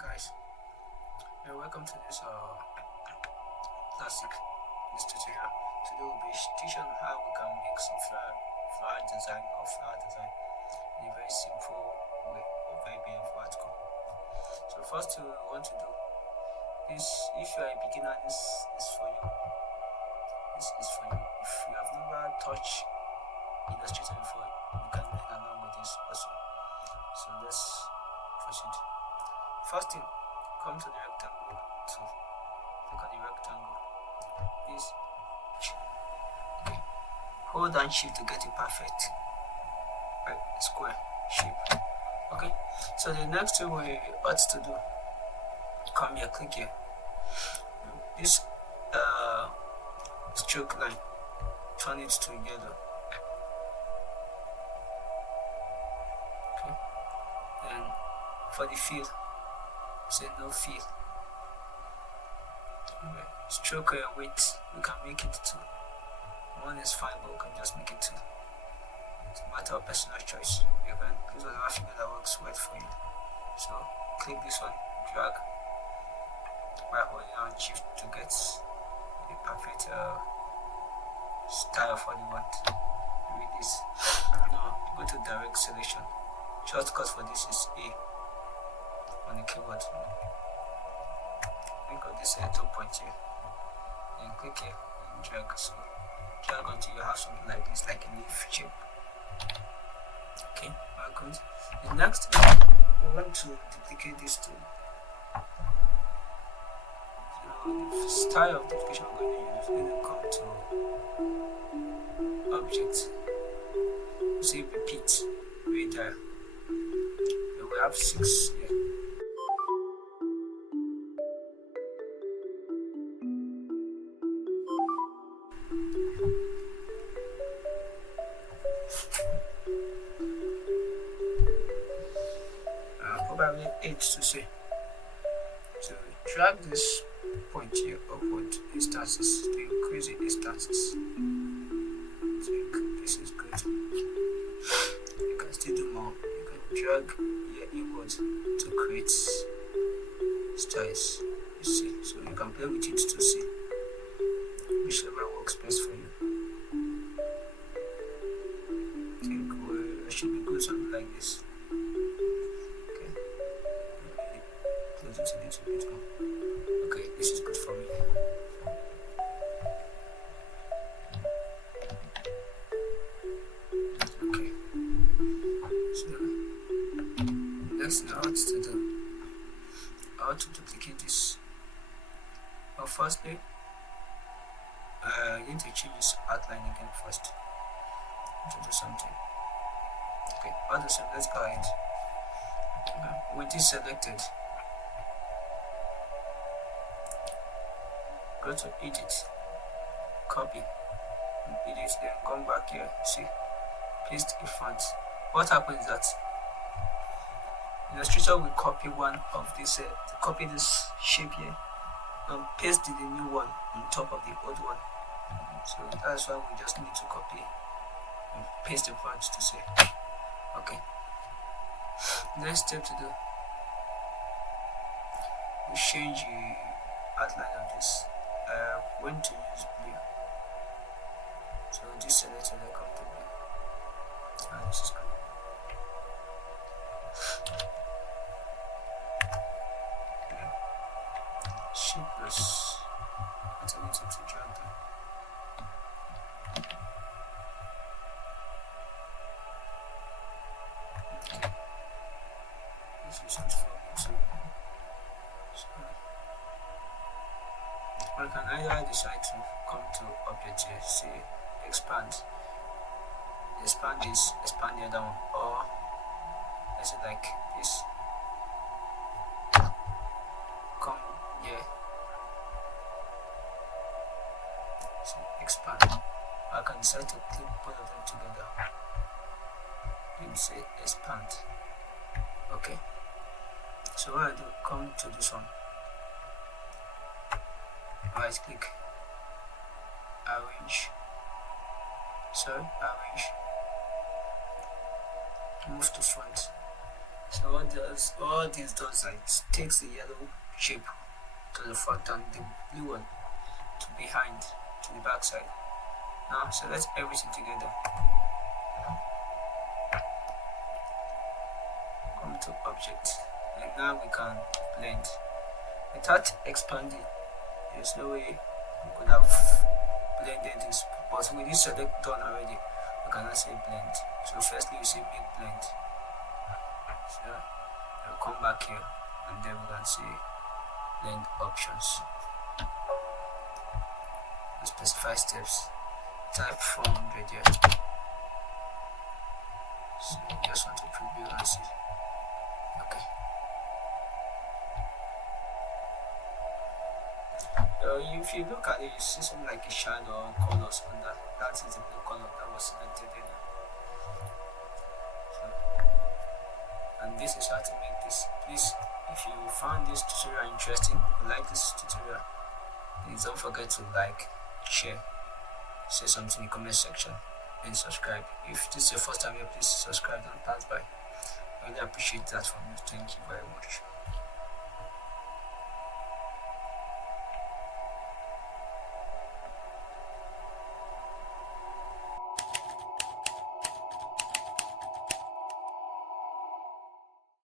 Guys, welcome to this classic this tutorial. Today we'll be teaching how we can make some flower design in a very simple way or very beautiful outcome. So first we want to do this. If you are a beginner, this is for you. This is for you. If you have never touched Illustrator before, you can learn along with this also. So let's proceed. First thing, come to the rectangle tool. Click on the rectangle. This. Okay. Hold down shift to get a perfect square shape. Okay. So the next thing we ought to do, come here, click here. This stroke line, turn it to yellow. Okay. Then for the fill, say no fill. Okay. Stroke width, we can make it 2. 1 is fine, but we can just make it 2. It's a matter of personal choice. You can use whatever figure that works well for you. So click this one, drag while holding down shift to get a perfect style for the want. Read this. Now go to direct selection. Shortcut for this is A on the keyboard. Click on this 2 point here. Then click here and drag. So drag until you have something like this, like a leaf shape. Okay, very good. The next we want to duplicate this too. So the style of duplication we're going to use, we're going to come to object. Say repeat, right there. We have 6 here. Probably 8 to say. So drag this point here upward instances to increase the instances. So this is good. You can still do more. You can drag here inward to create styles. You see, so you can play with it to see whichever works best for you. I think it should be good something like this. Close it a little bit more. Okay, this is good for me. Okay. So next thing I want to do, I want to duplicate this. But firstly, I need to change this outline again first. To do something. Okay, all the same, let's go ahead. With this selected, go to edit, copy, edit, then come back here. See, paste a font. What happens is that Illustrator will copy one of this, copy this shape here, and paste the new one on top of the old one. So that's why we just need to copy and paste the font to say. Okay. Next step to do, we change the outline of this. When to use blue. So this selected, I come to blue. And this is good. Shift plus alternative to drag down. Okay. This is good for me too. So I can either decide to come to object here, say expand this, expand the other one, or let's say like this, come here, so expand. I can decide to click both of them together and say expand. Okay, so what I do, come to this one, right click, arrange, move to front, So what this does is it takes the yellow shape to the front and the blue one to behind, to the back side. Now select everything together. Come to object, and now we can blend without expanding. There's no way we could have blended this, but with this select done already, we cannot say blend. So firstly you say make blend. So I'll come back here and then we can say blend options. Specify steps. Type 400 here. So just want to preview and see. Okay. If you look at it, you see something like a shadow or colors on that. That is the blue color that was selected in. So, and this is how to make this. Please, if you found this tutorial interesting, or like this tutorial, please don't forget to like, share, say something in the comment section, and subscribe. If this is your first time here, please subscribe, don't pass by. I really appreciate that from you. Thank you very much.